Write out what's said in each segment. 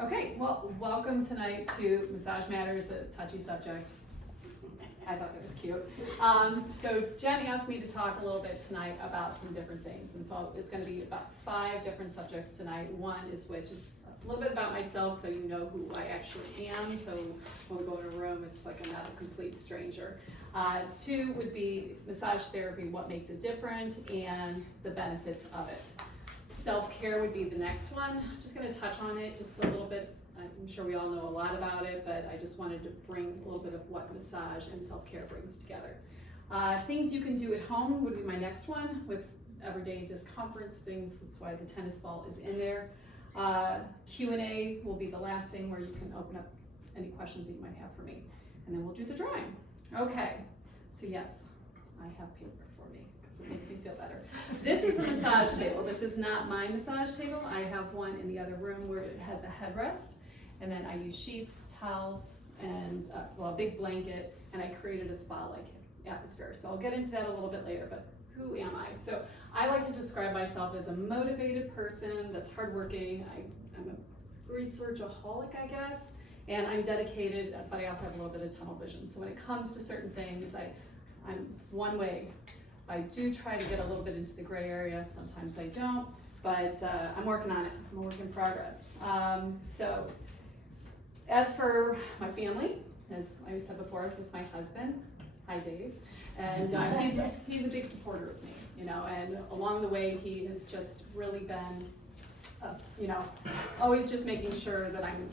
Okay, well, welcome tonight to Massage Matters, a touchy subject. I thought that was cute. So Jen asked me to talk a little bit tonight about some different things, and so it's going to be about 5 different subjects tonight. One is a little bit about myself, so you know who I actually am, so when we go in a room, it's like I'm not a complete stranger. 2 would be massage therapy, what makes it different, and the benefits of it. Self-care would be the next one. I'm just going to touch on it just a little bit. I'm sure we all know a lot about it, but I just wanted to bring a little bit of what massage and self-care brings together. Things you can do at home would be my next one, with everyday discomforts, things, that's why the tennis ball is in there. Q&A will be the last thing, where you can open up any questions that you might have for me. And then we'll do the drawing. Okay, so yes, I have paper for me, because it makes me feel better. This is a massage table. This is not my massage table. I have one in the other room where it has a headrest. And then I use sheets, towels, and a big blanket, and I created a spa-like atmosphere. So I'll get into that a little bit later, but who am I? So I like to describe myself as a motivated person that's hardworking. I'm a researchaholic, I guess, and I'm dedicated, but I also have a little bit of tunnel vision. So when it comes to certain things, I'm one way. I do try to get a little bit into the gray area. Sometimes I don't, but I'm working on it. I'm a work in progress. So as for my family, as I said before, it's my husband. Hi, Dave. And he's a big supporter of me, and along the way, he has just really been, always just making sure that I'm,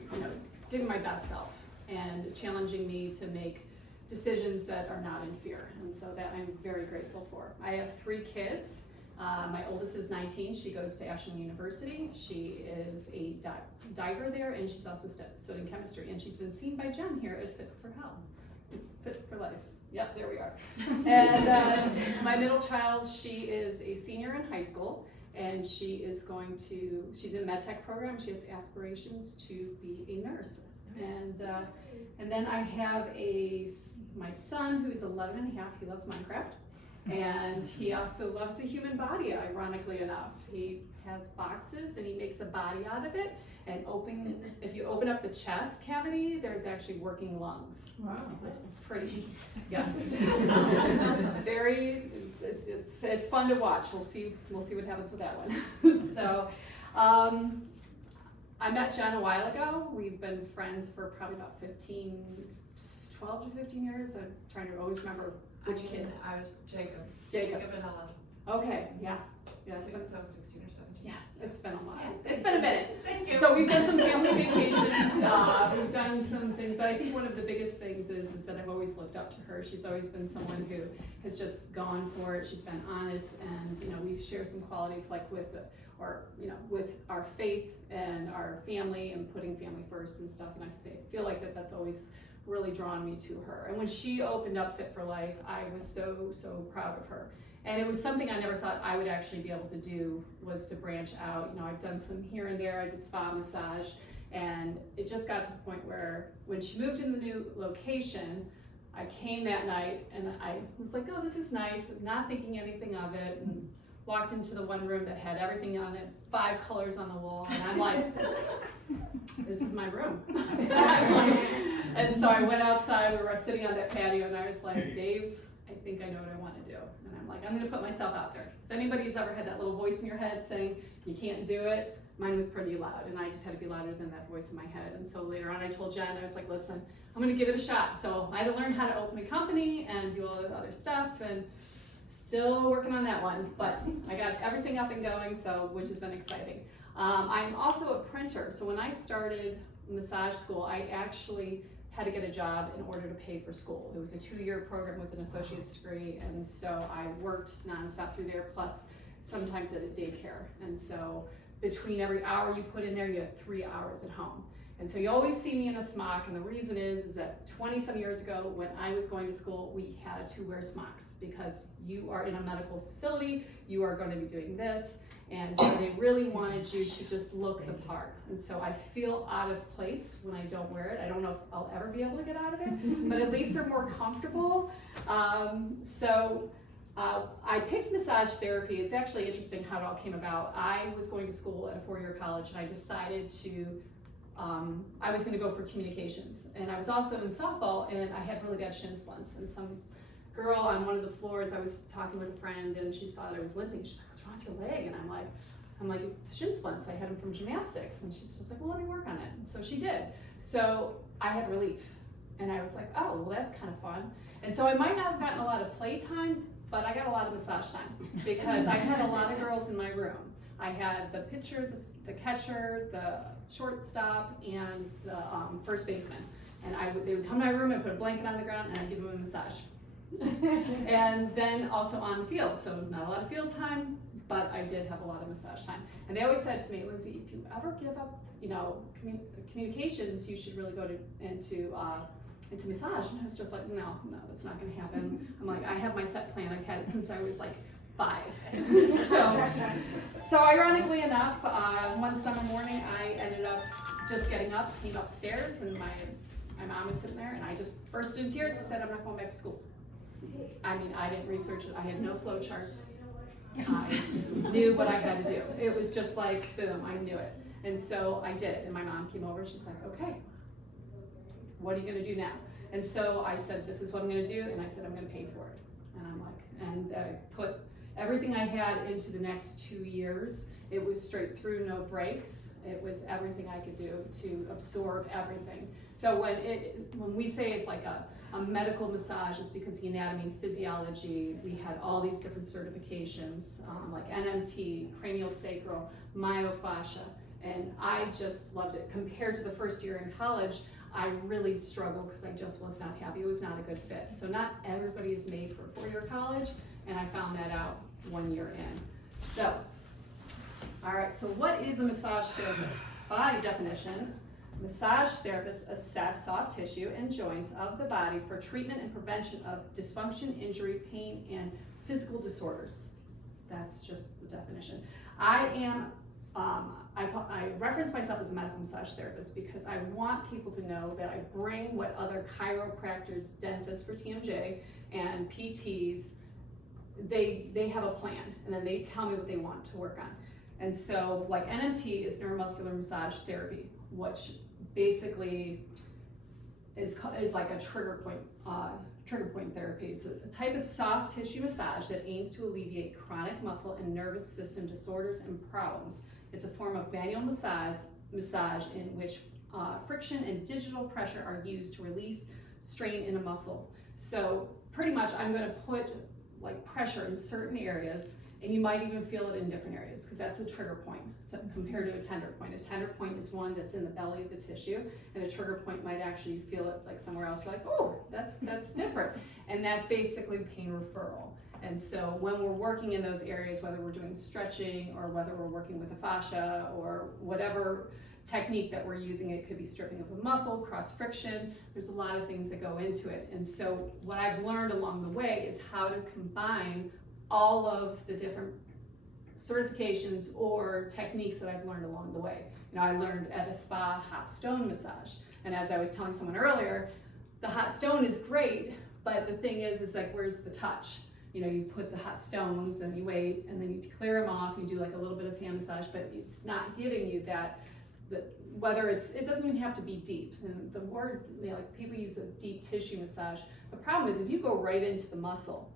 giving my best self and challenging me to make decisions that are not in fear. And so that I'm very grateful for. I have 3 kids. My oldest is 19. She goes to Ashland University. She is a diver there, and she's also studying chemistry. And she's been seen by Jen here at Fit for Life. Yep, there we are. And my middle child, she is a senior in high school, and she's in med tech program. She has aspirations to be a nurse. And then I have my son, who is 11 and a half. He loves Minecraft. And he also loves the human body, ironically enough. He has boxes and he makes a body out of it. And if you open up the chest cavity, there's actually working lungs. Wow. It's pretty, yes. It's fun to watch. We'll see what happens with that one. So, I met Jen a while ago. We've been friends for probably about 12 to 15 years. I'm trying to always remember which kid. I was Jacob. Jacob and Ella. Okay, yeah. Yes. So 16 or 17. Yeah, it's been a while. It's been a minute. Thank you. So we've done some family vacations, we've done some things, but I think one of the biggest things is that I've always looked up to her. She's always been someone who has just gone for it. She's been honest, and we share some qualities like with our faith and our family and putting family first and stuff. And I feel like that's always really drawn me to her. And when she opened up Fit for Life, I was so proud of her. And it was something I never thought I would actually be able to do, was to branch out. I've done some here and there. I did spa massage, and it just got to the point where when she moved in the new location, I came that night and I was like, oh, this is nice, not thinking anything of it, and walked into the one room that had everything on it, 5 colors on the wall, and I'm like, this is my room. And so I went outside, we were sitting on that patio, and I was like, Dave, I think I know what I want to do. And I'm like, I'm going to put myself out there. If anybody's ever had that little voice in your head saying you can't do it, mine was pretty loud, and I just had to be louder than that voice in my head. And so later on I told Jen, I was like, listen, I'm going to give it a shot. So I had to learn how to open a company and do all the other stuff, and still working on that one, but I got everything up and going, which has been exciting. I'm also a printer. So when I started massage school, I actually had to get a job in order to pay for school. It was a 2-year program with an associate's degree, and so I worked nonstop through there, plus sometimes at a daycare. And so between every hour you put in there, you have 3 hours at home. And so you always see me in a smock, and the reason is that 20-some years ago, when I was going to school, we had to wear smocks because you are in a medical facility, you are going to be doing this, and so they really wanted you to just look the part. And so I feel out of place when I don't wear it. I don't know if I'll ever be able to get out of it, but at least they're more comfortable. I picked massage therapy. It's actually interesting how it all came about. I was going to school at a 4-year college, and I decided to I was gonna go for communications. And I was also in softball, and I had really bad shin splints. And some girl on one of the floors, I was talking with a friend, and she saw that I was limping. She's like, what's wrong with your leg? And I'm like, it's shin splints. I had them from gymnastics. And she's just like, well, let me work on it. And so she did. So I had relief. And I was like, oh, well, that's kind of fun. And so I might not have gotten a lot of play time, but I got a lot of massage time because I had a lot of girls in my room. I had the pitcher, the catcher, the shortstop, and the first baseman. And they would come to my room, I'd put a blanket on the ground, and I'd give them a massage. And then also on the field, so not a lot of field time, but I did have a lot of massage time. And they always said to me, Lindsey, if you ever give up, communications, you should really go into massage. And I was just like, no, that's not gonna happen. I'm like, I have my set plan. I've had it since I was like 5. So ironically enough, one summer morning, I ended up just getting up, came upstairs, and my mom was sitting there, and I just burst into tears and said, I'm not going back to school. I mean, I didn't research it. I had no flow charts. I knew what I had to do. It was just like, boom, I knew it. And so I did. And my mom came over, and she's like, okay, what are you gonna do now? And so I said, this is what I'm gonna do, and I said, I'm gonna pay for it. And I'm like, and I put everything I had into the next 2 years. It was straight through, no breaks. It was everything I could do to absorb everything. So when we say it's like a medical massage, it's because the anatomy and physiology, we had all these different certifications, like NMT, cranial sacral, myofascia, and I just loved it. Compared to the first year in college, I really struggled because I just was not happy. It was not a good fit. So not everybody is made for a 4-year college, and I found that out 1 year in. So, all right, so what is a massage therapist? By definition, massage therapists assess soft tissue and joints of the body for treatment and prevention of dysfunction, injury, pain, and physical disorders. That's just the definition. I reference myself as a medical massage therapist because I want people to know that I bring what other chiropractors, dentists for TMJ, and PTs, they have a plan, and then they tell me what they want to work on. And so, like NMT is neuromuscular massage therapy, which basically is like a trigger point therapy. It's a type of soft tissue massage that aims to alleviate chronic muscle and nervous system disorders and problems. It's a form of manual massage in which friction and digital pressure are used to release strain in a muscle. So pretty much I'm going to put like pressure in certain areas, and you might even feel it in different areas because that's a trigger point. So compared to a tender point. A tender point is one that's in the belly of the tissue, and a trigger point might actually feel it like somewhere else. You're like, oh, that's different. And that's basically pain referral. And so when we're working in those areas, whether we're doing stretching or whether we're working with the fascia or whatever technique that we're using, it could be stripping of a muscle, cross friction, there's a lot of things that go into it. And so what I've learned along the way is how to combine all of the different certifications or techniques that I've learned along the way. I learned at a spa hot stone massage. And as I was telling someone earlier, the hot stone is great, but the thing is like, where's the touch? You put the hot stones, then you wait, and then you clear them off, you do like a little bit of hand massage, but it's not giving you that, whether it doesn't even have to be deep. And the word, like people use a deep tissue massage. The problem is if you go right into the muscle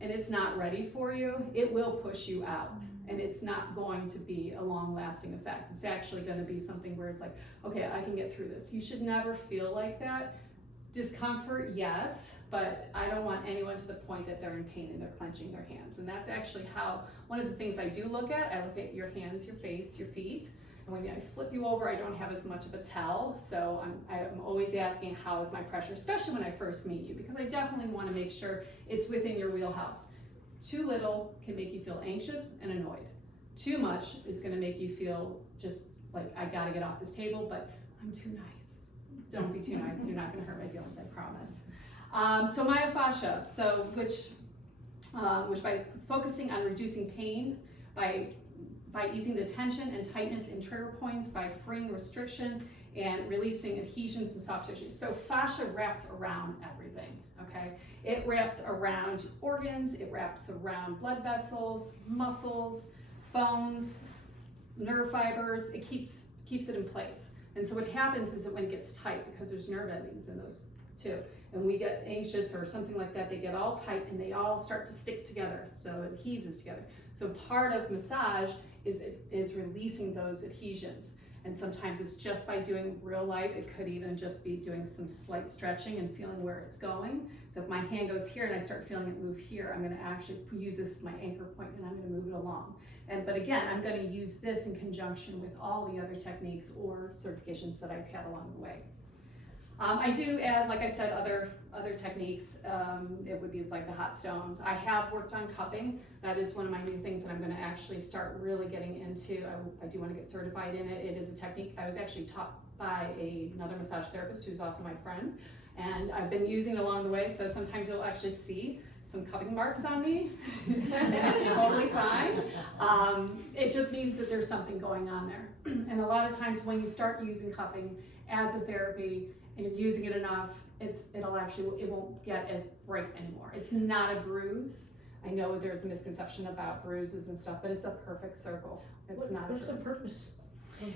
and it's not ready for you, it will push you out. And it's not going to be a long-lasting effect. It's actually going to be something where it's like, okay, I can get through this. You should never feel like that. Discomfort, yes, but I don't want anyone to the point that they're in pain and they're clenching their hands. And that's actually one of the things I do look at. I look at your hands, your face, your feet. And when I flip you over, I don't have as much of a tell. So I'm always asking, how is my pressure, especially when I first meet you, because I definitely want to make sure it's within your wheelhouse. Too little can make you feel anxious and annoyed. Too much is going to make you feel just like, I got to get off this table, but I'm too nice. Don't be too nice. You're not going to hurt my feelings, I promise. So myofascia, which by focusing on reducing pain, by easing the tension and tightness in trigger points, by freeing restriction and releasing adhesions and soft tissue. So fascia wraps around everything, okay? It wraps around organs, it wraps around blood vessels, muscles, bones, nerve fibers. It keeps it in place. And so what happens is that when it gets tight, because there's nerve endings in those too, and we get anxious or something like that, they get all tight and they all start to stick together, so it adheses together. So part of massage is releasing those adhesions. And sometimes it's just by doing real light. It could even just be doing some slight stretching and feeling where it's going. So if my hand goes here and I start feeling it move here, I'm gonna actually use this as my anchor point and I'm gonna move it along. But again, I'm gonna use this in conjunction with all the other techniques or certifications that I've had along the way. I do add, like I said, other techniques. It would be like the hot stones. I have worked on cupping. That is one of my new things that I'm going to actually start really getting into. I do want to get certified in it. It is a technique I was actually taught by another massage therapist who's also my friend, and I've been using it along the way. So sometimes you'll actually see some cupping marks on me, and it's totally fine. It just means that there's something going on there. And a lot of times when you start using cupping as a therapy, and you're using it enough, it won't get as bright anymore. It's not a bruise. I know there's a misconception about bruises and stuff, but it's a perfect circle. It's not a bruise. What's the purpose?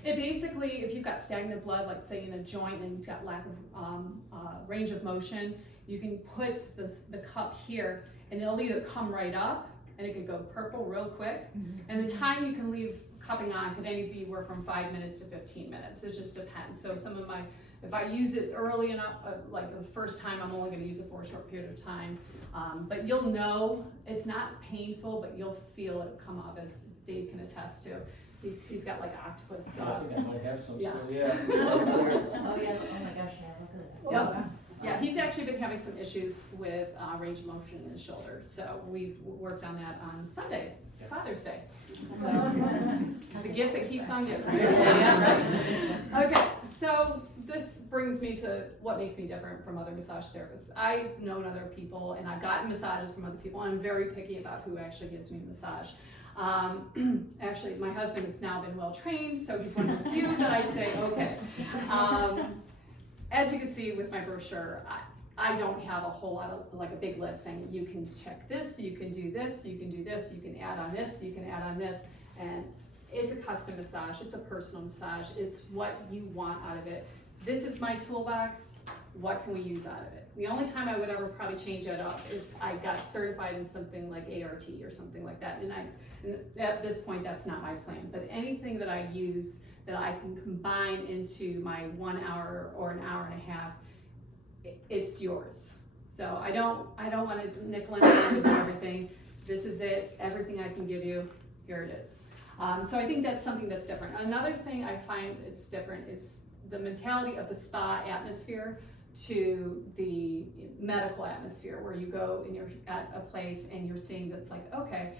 It basically, if you've got stagnant blood, like say in a joint and it's got lack of range of motion, you can put the cup here and it'll either come right up and it could go purple real quick. And the time you can leave cupping on could anywhere from 5 minutes to 15 minutes. It just depends. So if I use it early enough, like the first time, I'm only going to use it for a short period of time. But you'll know it's not painful, but you'll feel it come up, as Dave can attest to. He's got like octopus. I think I might have some still, yeah. Oh yeah, oh my gosh, yeah, look at that. Yep. Yeah, he's actually been having some issues with range of motion in his shoulder. So we worked on that on Sunday, Father's Day. So it's a gift that keeps on giving. Yeah, right. Okay, so this brings me to what makes me different from other massage therapists. I've known other people and I've gotten massages from other people, and I'm very picky about who actually gives me a massage. Actually, my husband has now been well trained, so he's one of the few that I say, okay. As you can see with my brochure, I don't have a whole lot of, like a big list saying you can check this, you can do this, you can do this, you can add on this, you can add on this, and it's a custom massage, it's a personal massage, it's what you want out of it. This is my toolbox, what can we use out of it? The only time I would ever probably change it up if I got certified in something like ART or something like that, and at this point that's not my plan, but anything that I use that I can combine into my 1 hour or an hour and a half, it's yours. So I don't want to nickel and dime with everything. This is it, everything I can give you, here it is. So I think that's something that's different. Another thing I find is different is the mentality of the spa atmosphere to the medical atmosphere, where you go and you're at a place and you're seeing that's like, okay,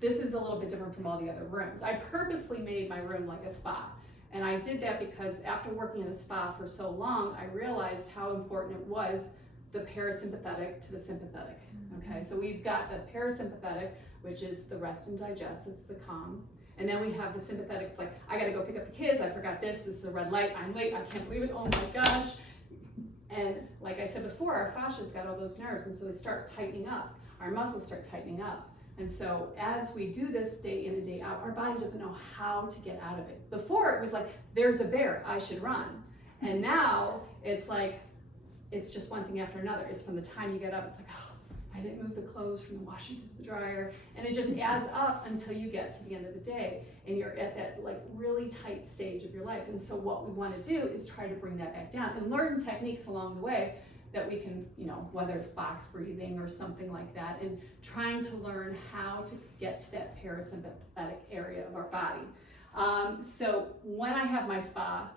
this is a little bit different from all the other rooms. I purposely made my room like a spa. And I did that because after working in a spa for so long, I realized how important it was the parasympathetic to the sympathetic. Okay, so we've got the parasympathetic, which is the rest and digest, it's the calm. And then we have the sympathetic, it's like, I gotta go pick up the kids, I forgot this is a red light, I'm late, I can't believe it, oh my gosh. And like I said before, our fascia's got all those nerves, and so they start tightening up. Our muscles start tightening up. And so as we do this day in and day out, our body doesn't know how to get out of it. Before it was like, there's a bear, I should run. And now it's like, it's just one thing after another. It's from the time you get up, it's like, oh, I didn't move the clothes from the washer to the dryer. And it just adds up until you get to the end of the day and you're at that like really tight stage of your life. And so what we want to do is try to bring that back down and learn techniques along the way that we can, whether it's box breathing or something like that, and trying to learn how to get to that parasympathetic area of our body. So when I have my spa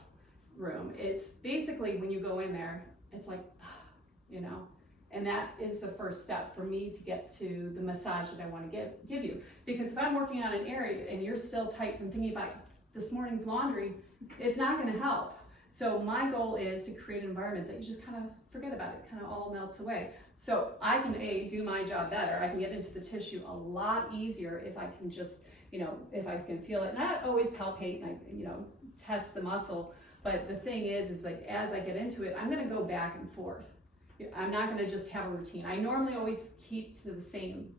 room, it's basically when you go in there, it's like, and that is the first step for me to get to the massage that I want to give you. Because if I'm working on an area and you're still tight from thinking about this morning's laundry, it's not going to help. So my goal is to create an environment that you just kind of forget about it, kind of all melts away. So I can do my job better. I can get into the tissue a lot easier if I can just, if I can feel it. And I always palpate and I, test the muscle. But the thing is like as I get into it, I'm going to go back and forth. I'm not going to just have a routine. I normally always keep to the same,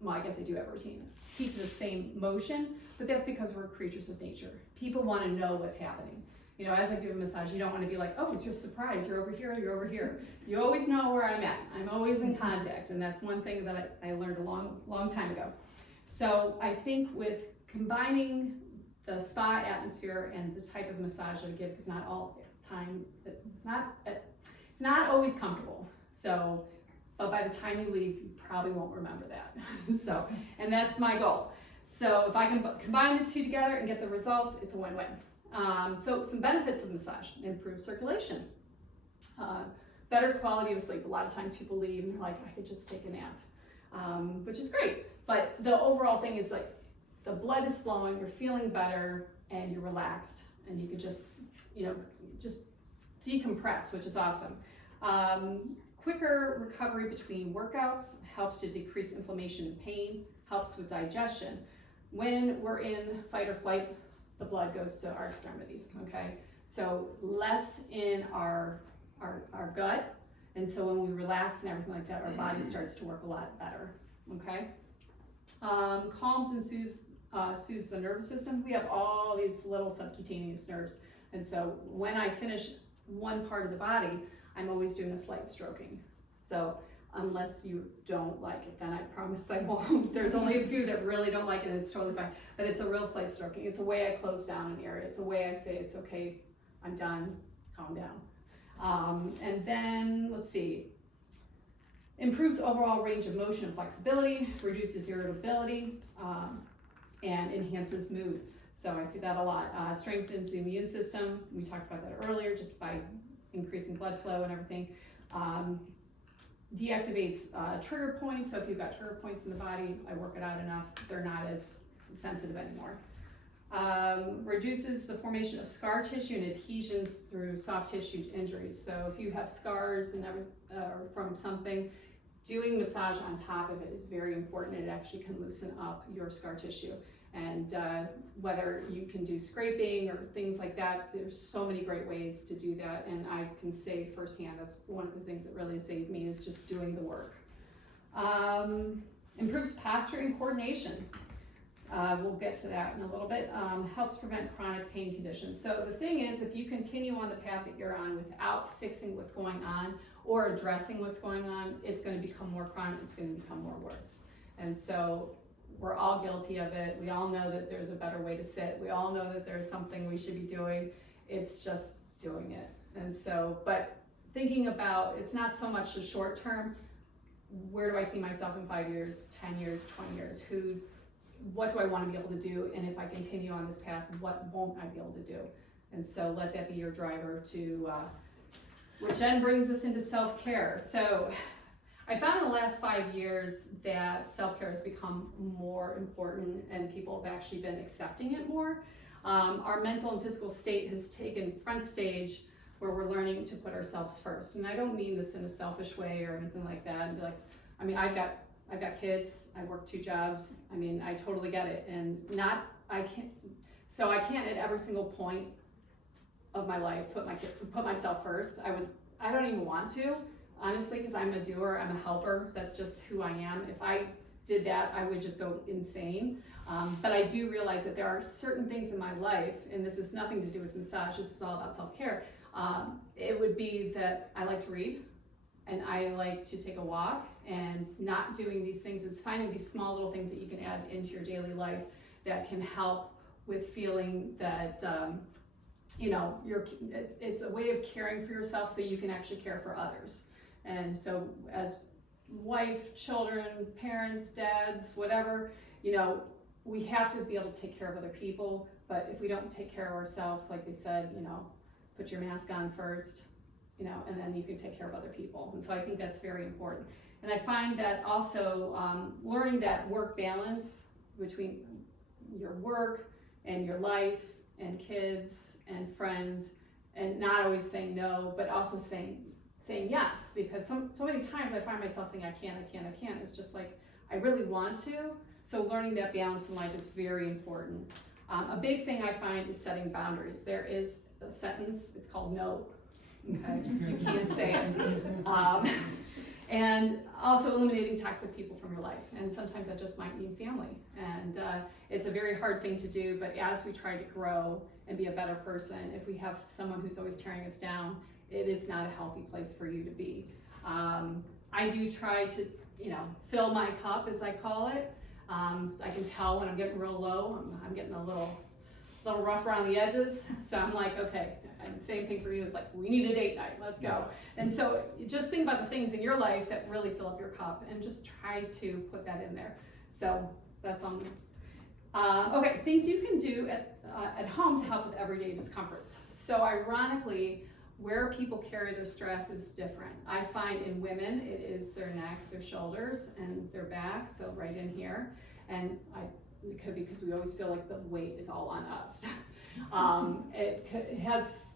well, I guess I do have a routine, keep to the same motion, but that's because we're creatures of nature. People want to know what's happening. You know, as I give a massage, you don't want to be like, oh, it's your surprise, you're over here, you're over here. You always know where I'm at. I'm always in contact, and that's one thing that I learned a long time ago. So I think with combining the spa atmosphere and the type of massage that I give, because not all time, it's not always comfortable. So, but by the time you leave, you probably won't remember that. So, and that's my goal. So if I can combine the two together and get the results, it's a win-win. So some benefits of massage: improved circulation, better quality of sleep. A lot of times people leave and they're like, I could just take a nap, which is great. But the overall thing is like the blood is flowing, you're feeling better, and you're relaxed, and you can just, you know, just decompress, which is awesome. Quicker recovery between workouts, helps to decrease inflammation and pain, helps with digestion. When we're in fight or flight, the blood goes to our extremities, okay? So less in our gut, and so when we relax and everything like that, our body starts to work a lot better, okay? Calms and soothes the nervous system. We have all these little subcutaneous nerves, and so when I finish one part of the body, I'm always doing a slight stroking. So unless you don't like it, then I promise I won't. There's only a few that really don't like it, and it's totally fine. But it's a real slight stroking. It's a way I close down an area. It's a way I say it's okay, I'm done, calm down. And then, let's see, improves overall range of motion and flexibility, reduces irritability, and enhances mood. So I see that a lot. Strengthens the immune system. We talked about that earlier, just by increasing blood flow and everything. Deactivates trigger points. So if you've got trigger points in the body, I work it out enough, they're not as sensitive anymore. Reduces the formation of scar tissue and adhesions through soft tissue injuries. So if you have scars and from something, doing massage on top of it is very important. It actually can loosen up your scar tissue. And whether you can do scraping or things like that, there's so many great ways to do that. And I can say firsthand, that's one of the things that really saved me, is just doing the work. Improves posture and coordination. We'll get to that in a little bit. Helps prevent chronic pain conditions. So the thing is, if you continue on the path that you're on without fixing what's going on or addressing what's going on, it's going to become more chronic, it's going to become more worse. And so we're all guilty of it. We all know that there's a better way to sit. We all know that there's something we should be doing. It's just doing it. And so, but thinking about, it's not so much the short term, where do I see myself in 5 years, 10 years, 20 years? What do I want to be able to do? And if I continue on this path, what won't I be able to do? And so let that be your driver to, which then brings us into self-care. So I found in the last 5 years that self-care has become more important, and people have actually been accepting it more. Our mental and physical state has taken front stage, where we're learning to put ourselves first. And I don't mean this in a selfish way or anything like that. And be like, I mean, I've got kids, I work 2 jobs. I mean, I totally get it. And I can't at every single point of my life put myself first. I don't even want to. Honestly, because I'm a doer, I'm a helper. That's just who I am. If I did that, I would just go insane. But I do realize that there are certain things in my life, and this has nothing to do with massage, this is all about self-care. It would be that I like to read, and I like to take a walk, and not doing these things. It's finding these small little things that you can add into your daily life that can help with feeling that, it's a way of caring for yourself so you can actually care for others. And so as wife, children, parents, dads, whatever, we have to be able to take care of other people. But if we don't take care of ourselves, like they said, put your mask on first, and then you can take care of other people. And so I think that's very important. And I find that also learning that work balance between your work and your life and kids and friends, and not always saying no, but also saying yes, because so many times I find myself saying I can't. It's just like, I really want to. So learning that balance in life is very important. A big thing I find is setting boundaries. There is a sentence, it's called no. okay? You can't say it. And also eliminating toxic people from your life, and sometimes that just might mean family. And it's a very hard thing to do, but as we try to grow and be a better person, if we have someone who's always tearing us down, it is not a healthy place for you to be. I do try to, fill my cup, as I call it. I can tell when I'm getting real low, I'm getting a little rough around the edges, so I'm like, okay, and same thing for you, it's like, we need a date night, let's go. And so just think about the things in your life that really fill up your cup and just try to put that in there. So that's on. Okay, things you can do at home to help with everyday discomforts. So ironically, where people carry their stress is different. I find in women, it is their neck, their shoulders, and their back, so right in here. And it could be because we always feel like the weight is all on us. It has,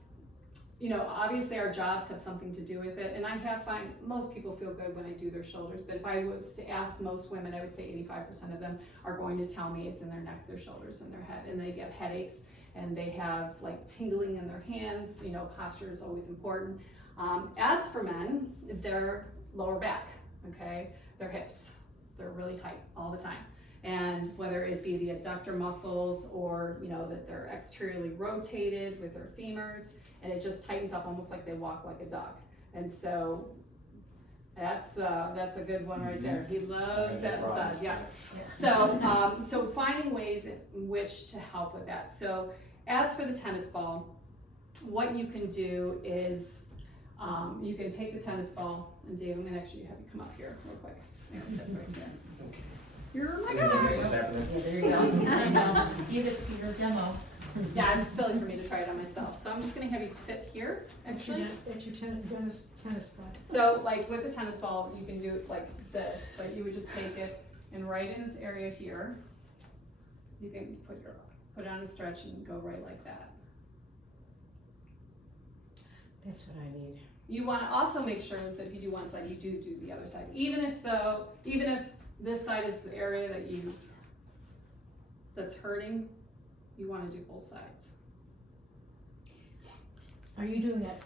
obviously our jobs have something to do with it, and I have find most people feel good when I do their shoulders, but if I was to ask most women, I would say 85% of them are going to tell me it's in their neck, their shoulders, and their head, and they get headaches, and they have like tingling in their hands. Posture is always important. As for men, their lower back, okay, their hips, they're really tight all the time. And whether it be the adductor muscles or, that they're exteriorly rotated with their femurs, and it just tightens up almost like they walk like a duck. And so that's a good one right there. He loves that massage, yeah. So finding ways in which to help with that. So as for the tennis ball, what you can do is you can take the tennis ball, and Dave, I'm gonna actually have you come up here real quick. I'm gonna sit right there. You're my guy. What's happening? Yeah, there you go. I know. Give it to your demo. Yeah, it's silly for me to try it on myself. So I'm just gonna have you sit here, actually. At your tennis spot. So like with the tennis ball, you can do it like this, but you would just take it and right in this area here, you can put it on a stretch and go right like that. That's what I need. You wanna also make sure that if you do one side, you do the other side. Even if this side is the area that's hurting, you wanna do both sides. Are you doing that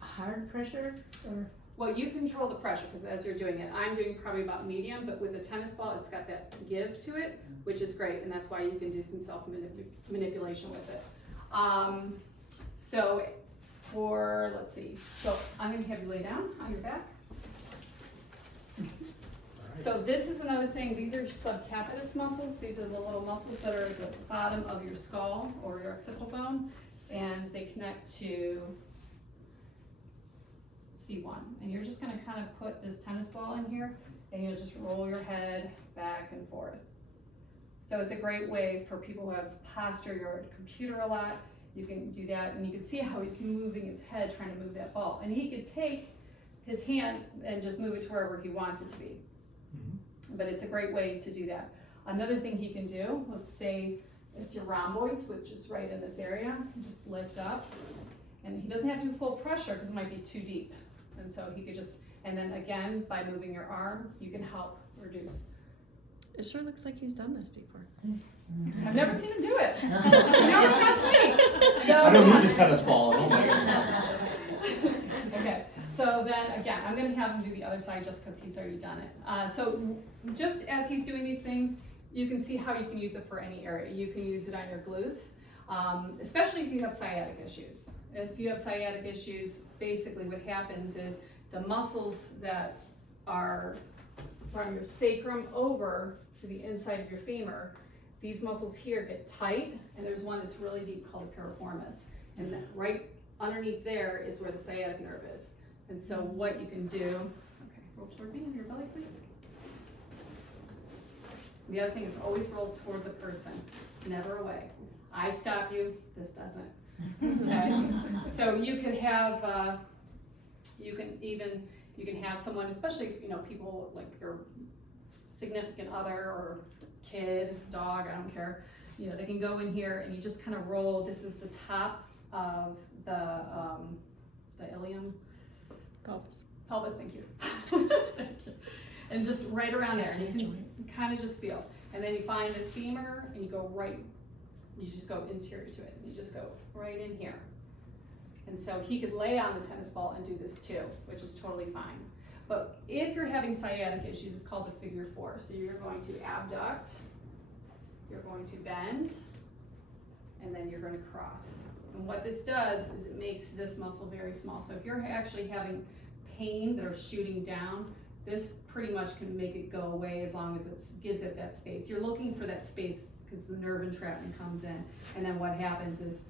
hard pressure or? Well, you control the pressure, because as you're doing it, I'm doing probably about medium, but with a tennis ball, it's got that give to it, which is great, and that's why you can do some self-manipulation with it. So let's see, so I'm gonna have you lay down on your back. So this is another thing, these are subcapitis muscles. These are the little muscles that are at the bottom of your skull or your occipital bone, and they connect to C1. And you're just gonna kind of put this tennis ball in here, and you'll just roll your head back and forth. So it's a great way for people who have posture, you're at a computer a lot, you can do that, and you can see how he's moving his head trying to move that ball. And he could take his hand and just move it to wherever he wants it to be. But it's a great way to do that. Another thing he can do, let's say it's your rhomboids, which is right in this area, just lift up. And he doesn't have to do full pressure because it might be too deep. And so he could just, and then again, by moving your arm, you can help reduce. It sure looks like he's done this before. I've never seen him do it. He already asked me. So, I don't need the tennis ball. Oh my goodness. okay, so then again, I'm gonna have him do the other side just because he's already done it. So just as he's doing these things, you can see how you can use it for any area. You can use it on your glutes, especially if you have sciatic issues. If you have sciatic issues, basically what happens is the muscles that are from your sacrum over to the inside of your femur, these muscles here get tight, and there's one that's really deep called piriformis. And right underneath there is where the sciatic nerve is. And so what you can do, okay, roll toward me on your belly, please. The other thing is always roll toward the person, never away. I stop you, this doesn't. Okay, so you could have, you can have someone, especially if, people like your significant other or kid, dog, I don't care. They can go in here and you just kind of roll. This is the top of the ilium. Pelvis, thank you. And just right around there, and you can kind of just feel. And then you find the femur and you go right, you just go interior to it. And you just go right in here. And so he could lay on the tennis ball and do this too, which is totally fine. But if you're having sciatic issues, it's called a figure 4. So you're going to abduct, you're going to bend, and then you're going to cross. And what this does is it makes this muscle very small. So if you're actually having pain that are shooting down, this pretty much can make it go away as long as it gives it that space. You're looking for that space because the nerve entrapment comes in. And then what happens is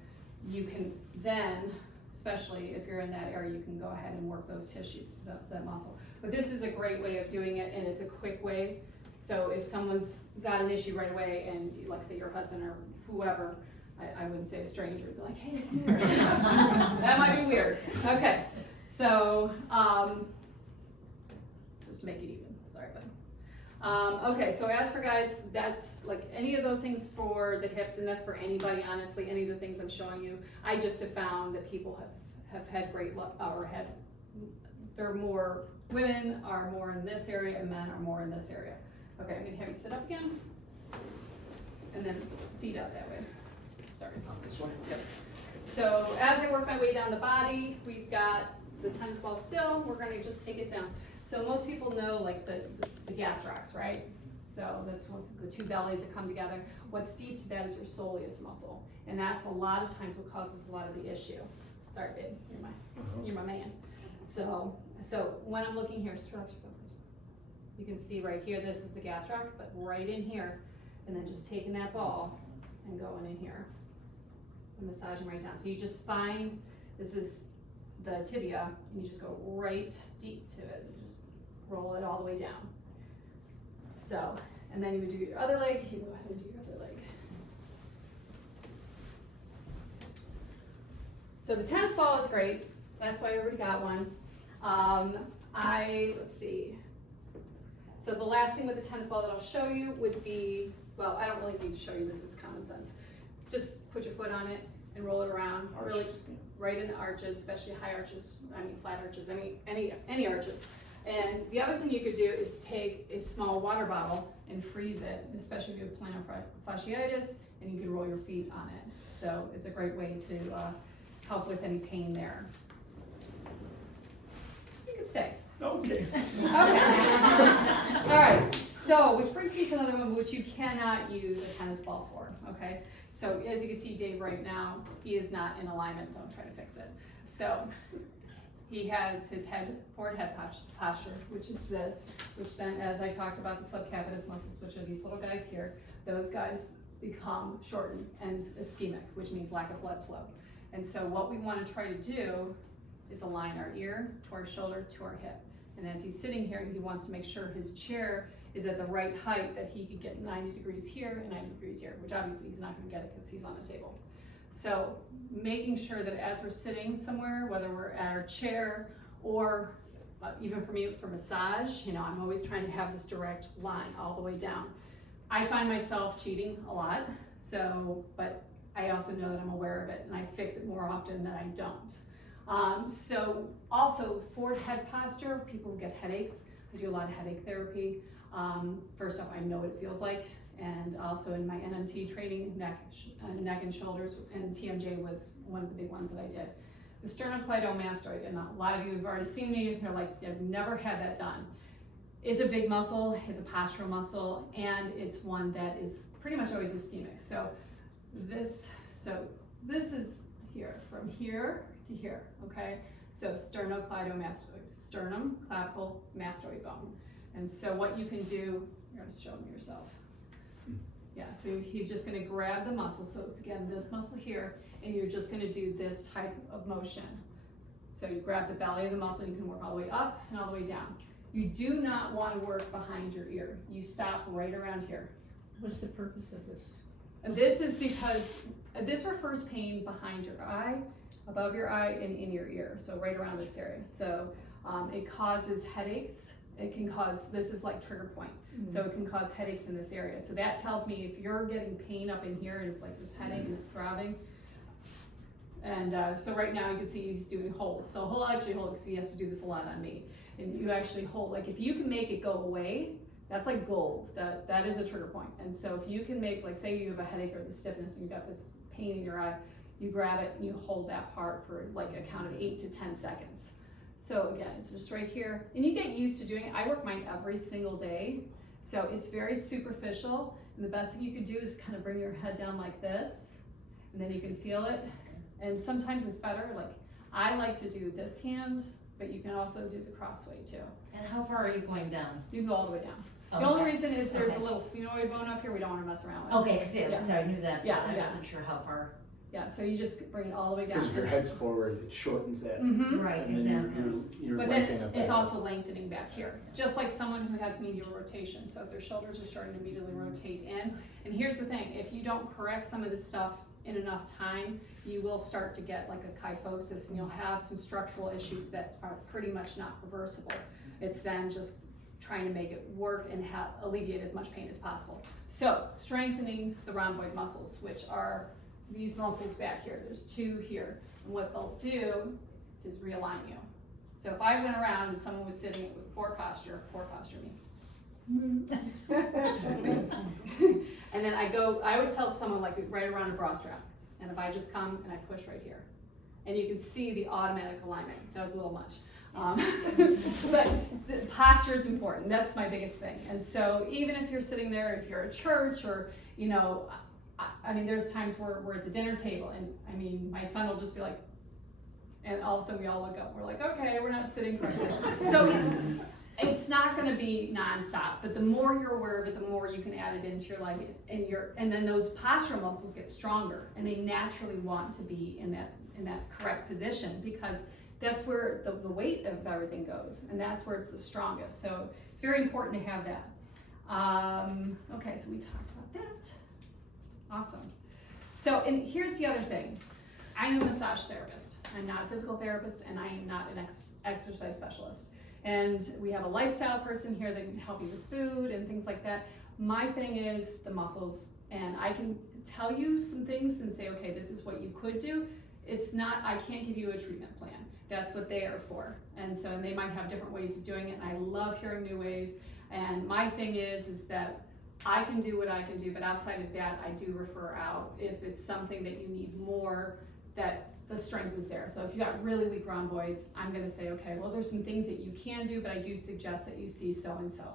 you can then, especially if you're in that area, you can go ahead and work those tissue, the muscle. But this is a great way of doing it, and it's a quick way. So if someone's got an issue right away, and like say your husband or whoever, I wouldn't say a stranger, be like, hey, come here. That might be weird. Okay, so just to make it even, sorry, bud. Okay, so as for guys, that's like any of those things for the hips, and that's for anybody, honestly, any of the things I'm showing you. I just have found that people have had great luck, or they're more, women are more in this area and men are more in this area. Okay, I'm gonna have you sit up again, and then feet out that way. Sorry. This way? Yep. So as I work my way down the body, we've got the tennis ball still, we're gonna just take it down. So most people know like the gastrocs, right? So that's what the two bellies that come together. What's deep to that is your soleus muscle. And that's a lot of times what causes a lot of the issue. Sorry, babe, you're my man. So when I'm looking here, just relax your focus. You can see right here, this is the gastroc, but right in here, and then just taking that ball and going in here and massaging right down. So you just find, this is the tibia, and you just go right deep to it. You just roll it all the way down. So, and then you would do your other leg. You go ahead and do your other leg. So the tennis ball is great. That's why I already got one. Let's see. So the last thing with the tennis ball that I'll show you would be, well, I don't really need to show you, this is common sense. Just put your foot on it and roll it around, really right in the arches, especially high arches, flat arches, any arches. And the other thing you could do is take a small water bottle and freeze it, especially if you have plantar fasciitis, and you can roll your feet on it. So it's a great way to help with any pain there. You can stay. Okay. Okay. All right. So, which brings me to another one which you cannot use a tennis ball for. Okay. So, as you can see, Dave right now, he is not in alignment. Don't try to fix it. So, he has his forward head posture, which is this. Which then, as I talked about the subcapitis muscles, which are these little guys here, those guys become shortened and ischemic, which means lack of blood flow. And so, what we want to try to do is align our ear to our shoulder to our hip. And as he's sitting here, he wants to make sure his chair is at the right height, that he could get 90 degrees here and 90 degrees here, which obviously he's not going to get it because he's on the table. So making sure that as we're sitting somewhere, whether we're at our chair or even for me for massage, I'm always trying to have this direct line all the way down. I find myself cheating a lot, but I also know that I'm aware of it and I fix it more often than I don't. So also forward head posture, people get headaches. I do a lot of headache therapy. First off, I know what it feels like, and also in my NMT training, neck and shoulders, and TMJ was one of the big ones that I did. The sternocleidomastoid, and a lot of you have already seen me, they're like, I've never had that done. It's a big muscle, it's a postural muscle, and it's one that is pretty much always ischemic. So this is here, from here to here, okay? So sternocleidomastoid, sternum, clavicle, mastoid bone. And so what you can do, you're gonna show them yourself. Yeah, so he's just gonna grab the muscle. So it's again, this muscle here, and you're just gonna do this type of motion. So you grab the belly of the muscle, and you can work all the way up and all the way down. You do not wanna work behind your ear. You stop right around here. What's the purpose of this? And this is because this refers pain behind your eye, above your eye, and in your ear. So right around this area. So it causes headaches. It can cause, this is like trigger point. So it can cause headaches in this area. So that tells me if you're getting pain up in here and it's like this headache and it's throbbing. And so right now you can see he's doing holds. So he'll actually hold because he has to do this a lot on me. And you actually hold, like if you can make it go away, that's like gold. That is a trigger point. And so if you can make, like say you have a headache or the stiffness and you got this pain in your eye, you grab it and you hold that part for like a count of 8 to 10 seconds. So again, it's just right here, and you get used to doing it. I work mine every single day, so it's very superficial, and the best thing you can do is kind of bring your head down like this, and then you can feel it, and sometimes it's better, like I like to do this hand, but you can also do the crossway too. And how far are you going down? You can go all the way down. The Okay. only reason is there's a Okay. little sphenoid bone up here we don't want to mess around with. Okay, so, Yeah. sorry, I knew that, but Yeah, I yeah. wasn't sure how far. Yeah, so you just bring it all the way down. Because if your head's forward, it shortens that. Mm-hmm. Right, And then exactly. you're But lengthening then it it's back. also lengthening back here, just like someone who has medial rotation. So if their shoulders are starting to medially rotate in. And here's the thing, if you don't correct some of this stuff in enough time, you will start to get like a kyphosis, and you'll have some structural issues that are pretty much not reversible. It's then just trying to make it work and alleviate as much pain as possible. So strengthening the rhomboid muscles, which are these muscles back here. There's 2 here. And what they'll do is realign you. So if I went around and someone was sitting with poor posture me. And then I always tell someone like right around a bra strap. And if I just come and I push right here, and you can see the automatic alignment. That was a little much. But the posture is important. That's my biggest thing. And so even if you're sitting there, if you're at church, or, you know, I mean, there's times where we're at the dinner table, and I mean, my son will just be like, and all of a sudden we all look up and we're like, okay, we're not sitting correctly. So it's not gonna be nonstop, but the more you're aware of it, the more you can add it into your life, and then those postural muscles get stronger, and they naturally want to be in that correct position, because that's where the weight of everything goes, and that's where it's the strongest. So it's very important to have that. Okay, so we talked about that. Awesome. So, and here's the other thing. I'm a massage therapist. I'm not a physical therapist, and I am not an exercise specialist. And we have a lifestyle person here that can help you with food and things like that. My thing is the muscles, and I can tell you some things and say, okay, this is what you could do. It's not, I can't give you a treatment plan. That's what they are for. And so they might have different ways of doing it, and I love hearing new ways. And my thing is that I can do what I can do, but outside of that, I do refer out if it's something that you need more, that the strength is there. So if you got really weak rhomboids, I'm gonna say, okay, well, there's some things that you can do, but I do suggest that you see so-and-so.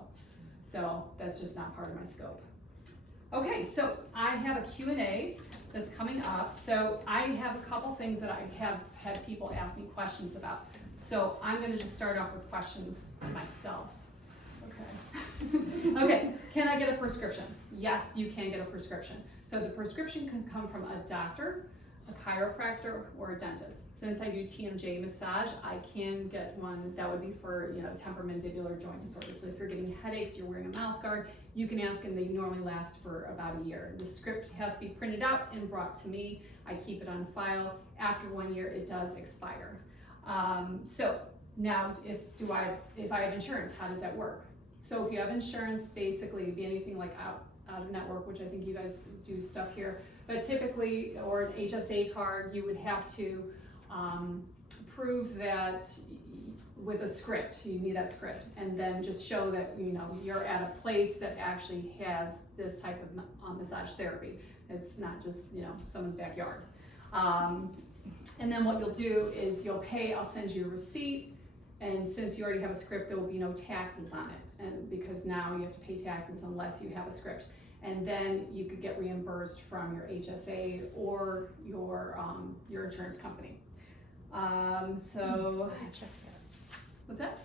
So that's just not part of my scope. Okay, so I have a Q&A that's coming up. So I have a couple things that I have had people ask me questions about. So I'm gonna just start off with questions to myself. Okay. Okay, can I get a prescription? Yes, you can get a prescription. So the prescription can come from a doctor, a chiropractor, or a dentist. Since I do TMJ massage, I can get one that would be for, you know, temporomandibular joint disorder. So if you're getting headaches, you're wearing a mouth guard, you can ask, and they normally last for about a year. The script has to be printed out and brought to me. I keep it on file. After 1 year, it does expire. So now, if I have insurance, how does that work? So if you have insurance, basically it'd be anything like out of network, which I think you guys do stuff here, but typically, or an HSA card, you would have to prove that with a script. You need that script, and then just show that, you know, you're at a place that actually has this type of massage therapy. It's not just, you know, someone's backyard. And then what you'll do is you'll pay. I'll send you a receipt, and since you already have a script, there will be no taxes on it, and because now you have to pay taxes unless you have a script. And then you could get reimbursed from your HSA or your insurance company. So, Check that. what's that?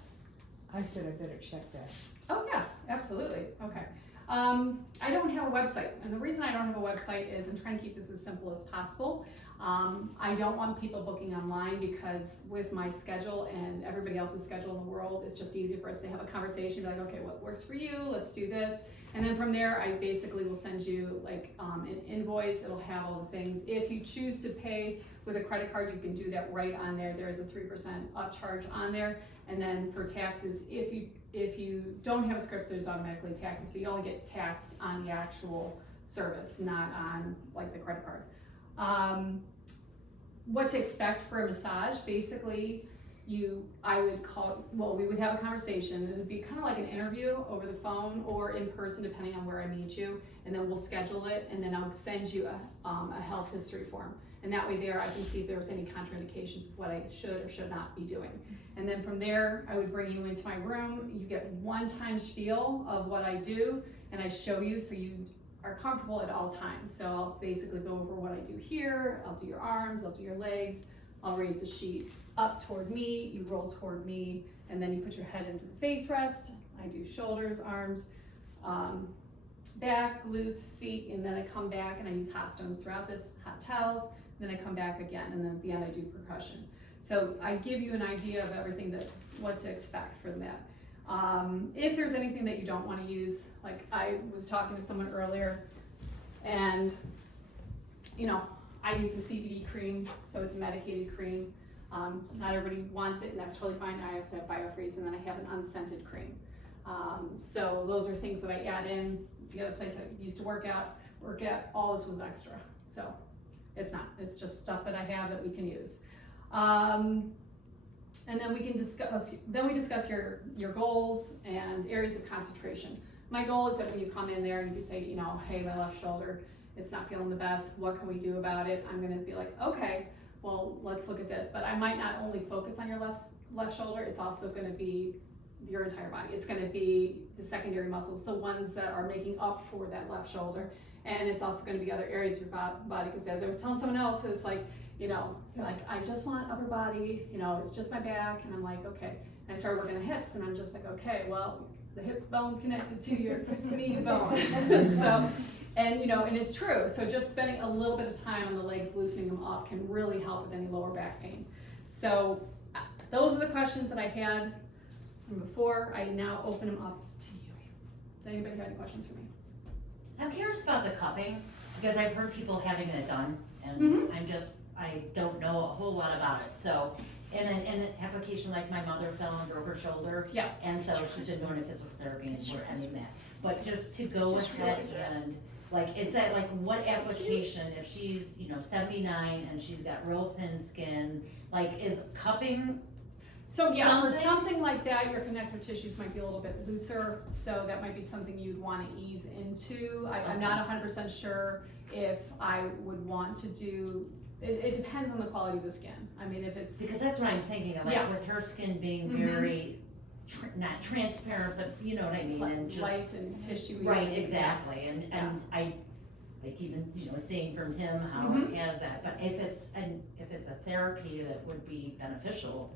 I said I better check that. Oh yeah, absolutely. Okay. I don't have a website, and the reason I don't have a website is I'm trying to keep this as simple as possible. I don't want people booking online, because with my schedule and everybody else's schedule in the world, it's just easier for us to have a conversation, be like, okay, what works for you? Let's do this. And then from there, I basically will send you like an invoice. It'll have all the things. If you choose to pay with a credit card, you can do that right on there. There is a 3% upcharge on there. And then for taxes, if you don't have a script, there's automatically taxes, but you only get taxed on the actual service, not on like the credit card. What to expect for a massage? Basically, we would have a conversation. It would be kind of like an interview over the phone or in person, depending on where I meet you, and then we'll schedule it, and then I'll send you a health history form. And that way there, I can see if there was any contraindications of what I should or should not be doing. And then from there, I would bring you into my room. You get one-time spiel of what I do, and I show you so you are comfortable at all times. So I'll basically go over what I do here. I'll do your arms, I'll do your legs. I'll raise the sheet up toward me, you roll toward me, and then you put your head into the face rest. I do shoulders, arms, back, glutes, feet, and then I come back and I use hot stones throughout this, hot towels, then I come back again, and then at the end I do percussion. So I give you an idea of everything that, what to expect from that. If there's anything that you don't want to use, like I was talking to someone earlier, and you know, I use a CBD cream, so it's a medicated cream. Not everybody wants it, and that's totally fine. I also have BioFreeze, and then I have an unscented cream. So those are things that I add in. The other place I used to work at, all this was extra. So it's not, it's just stuff that I have that we can use. And then we can discuss your goals and areas of concentration. My goal is that when you come in there and if you say, you know, hey, my left shoulder, it's not feeling the best, what can we do about it? I'm gonna be like, okay, well, let's look at this. But I might not only focus on your left shoulder, it's also gonna be your entire body. It's gonna be the secondary muscles, the ones that are making up for that left shoulder. And it's also gonna be other areas of your body, because as I was telling someone else, it's like, you know, they're like, I just want upper body, you know, it's just my back. And I'm like, okay. And I started working the hips, and I'm just like, okay, well, the hip bone's connected to your knee bone. So, and you know, and it's true. So just spending a little bit of time on the legs, loosening them up, can really help with any lower back pain. So those are the questions that I had from before. I now open them up to you. Does anybody have any questions for me? I'm curious about the cupping, because I've heard people having it done, and I don't know a whole lot about it. So in an application like my mother fell and broke her shoulder, Yeah. and so she's been going to physical therapy and we're ending that. But just to go ahead and, like, is that like what application, if she's, you know, 79 and she's got real thin skin, like is cupping? So yeah, for something like that, your connective tissues might be a little bit looser, so that might be something you'd want to ease into. I'm not 100% sure if I would want to do, it depends on the quality of the skin. I mean, if it's... Because that's what I'm thinking of, like with her skin being very, not transparent, but you know what I mean, and just... light and tissue. Right, exactly, yes. And I, like even, you know, seeing from him how he has that, but if it's a therapy that would be beneficial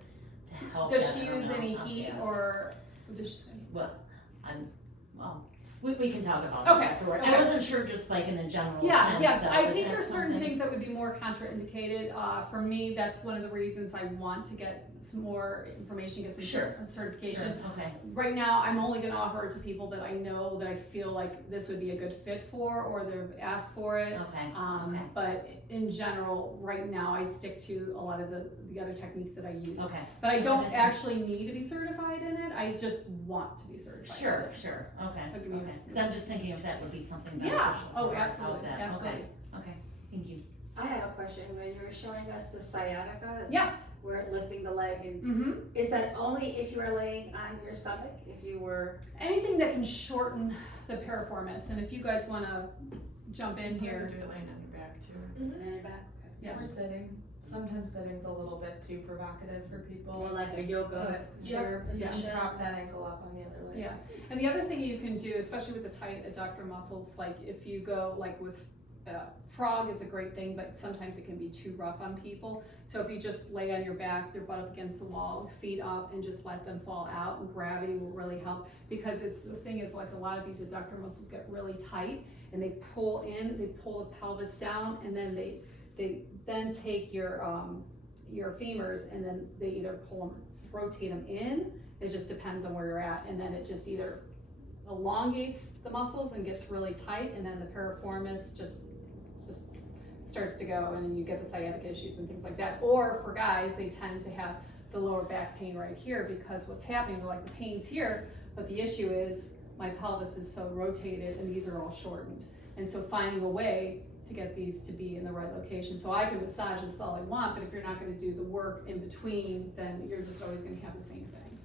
to help. Does she use any heat or does she? Well, we can talk about Okay, that afterward. okay. I wasn't sure, just like in a general Yeah, sense. yes, though. I Is think that there's certain something- things that would be more contraindicated. For me, that's one of the reasons I want to get some more information, get some certification. Sure, okay. Right now, I'm only gonna offer it to people that I know that I feel like this would be a good fit for, or they've asked for it. Okay. But in general, right now, I stick to a lot of the other techniques that I use. Okay. But I don't That's actually need to be certified in it, I just want to be certified. Sure, in it. sure, okay, I'll give you- okay. Because I'm just thinking if that would be something Yeah, beneficial. oh, for her, absolutely, how that- absolutely. Okay, thank you. I have a question. When you were showing us the sciatica, Yeah. where lifting the leg, and Mm-hmm. is that only if you are laying on your stomach? If you were Anything that can shorten the piriformis, and if you guys wanna jump in You here. can do it laying on your back too. on your back, Yeah. Or sitting. Sometimes sitting's a little bit too provocative for people. or like a yoga chair You can position? prop that ankle up on the other leg. Yeah, and the other thing you can do, especially with the tight adductor muscles, like if you go like with frog is a great thing, but sometimes it can be too rough on people. So if you just lay on your back, your butt up against the wall, feet up, and just let them fall out, and gravity will really help. Because it's the thing is, like a lot of these adductor muscles get really tight, and they pull in, they pull the pelvis down, and then they then take your femurs, and then they either pull them, rotate them in. It just depends on where you're at, and then it just either elongates the muscles and gets really tight, and then the piriformis just starts to go, and then you get the sciatic issues and things like that. Or for guys, they tend to have the lower back pain right here, because what's happening, like the pain's here, but the issue is my pelvis is so rotated and these are all shortened. And so finding a way to get these to be in the right location. So I can massage this all I want, but if you're not gonna do the work in between, then you're just always gonna have the same thing.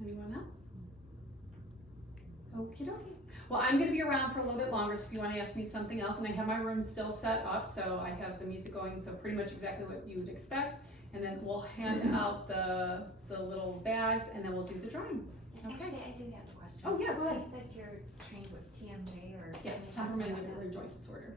Anyone else? Okie dokie. Well, I'm gonna be around for a little bit longer, so if you wanna ask me something else, and I have my room still set up, so I have the music going, so pretty much exactly what you would expect. And then we'll hand out the little bags, and then we'll do the drawing. Okay. Actually, I do have a question. Oh, yeah, go ahead. You said you're trained with TMJ or? Yes, temperament and joint disorder.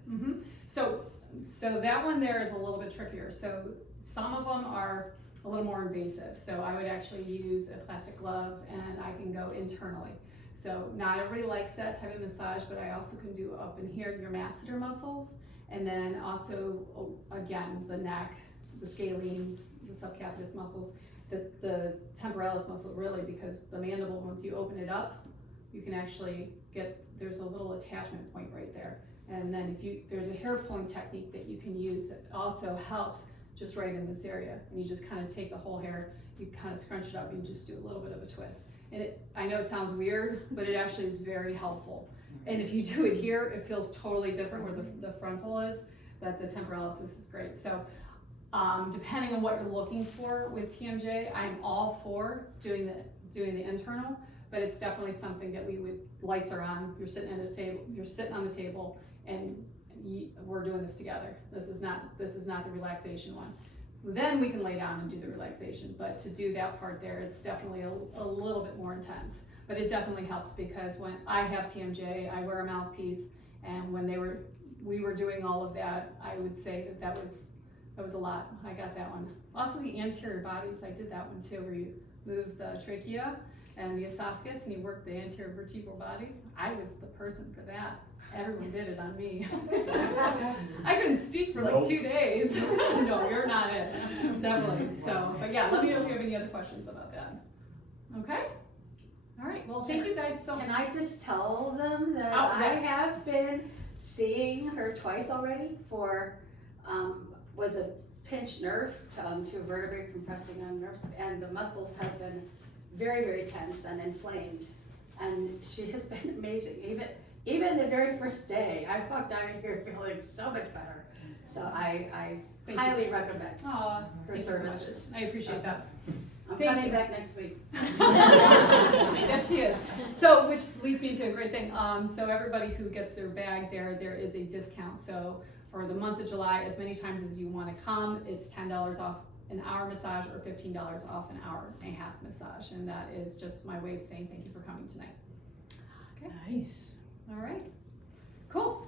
So that one there is a little bit trickier. So some of them are a little more invasive. So I would actually use a plastic glove and I can go internally. So not everybody likes that type of massage, but I also can do up in here, your masseter muscles, and then also, again, the neck, the scalenes, the subcapitis muscles, the temporalis muscle really, because the mandible, once you open it up, you can actually get, there's a little attachment point right there. And then there's a hair pulling technique that you can use that also helps just right in this area. And you just kind of take the whole hair, you kind of scrunch it up, and you just do a little bit of a twist. And I know it sounds weird, but it actually is very helpful. And if you do it here, it feels totally different where the frontal is, that the temporalis is great. So depending on what you're looking for with TMJ, I'm all for doing the internal, but it's definitely something that lights are on, you're sitting on the table, and we're doing this together. This is not the relaxation one. Then we can lay down and do the relaxation, but to do that part there, it's definitely a little bit more intense. But it definitely helps because when I have TMJ, I wear a mouthpiece, and when we were doing all of that, I would say that was a lot. I got that one. Also the anterior bodies, I did that one too, where you move the trachea and the esophagus and you work the anterior vertebral bodies. I was the person for that. Everyone did it on me. I couldn't speak for like 2 days. No, you're not it. Definitely. So, but yeah, let me know if you have any other questions about that. Okay? All right. Well, thank you guys so much. Can I just tell them that Oh, I yes. have been seeing her twice already for, was a pinched nerve to a vertebrae compressing on nerves, and the muscles have been very, very tense and inflamed. And she has been amazing. Even the very first day, I walked out of here feeling so much better. So I Thank highly recommend Aw, her thank you so much. services. I appreciate that. I'm Thank coming you. back next week. Yes, she is. So, which leads me to a great thing. So everybody who gets their bag there is a discount. So for the month of July, as many times as you want to come, it's $10 off an hour massage or $15 off an hour and a half massage. And that is just my way of saying thank you for coming tonight. Nice. All right. Cool.